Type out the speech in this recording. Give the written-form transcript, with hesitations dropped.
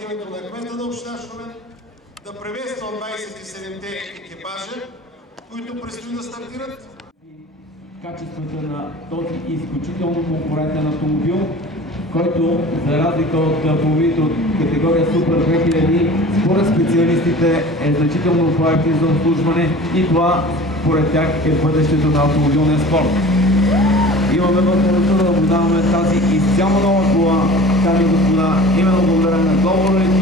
от името на кмета на община Шумен да приветствам 27-те екипажа, които предстои да стартират. Качествата на този изключително конкурентен автомобил, който за разлика от автомобилите от категория Супер 2000, според специалистите е значително проектен за обслужване и това според тях е бъдещето на автомобилния спорт. Имаме възможността да наблюдаваме тази изцяло нова кола, дами и господа, именно благодарение на Global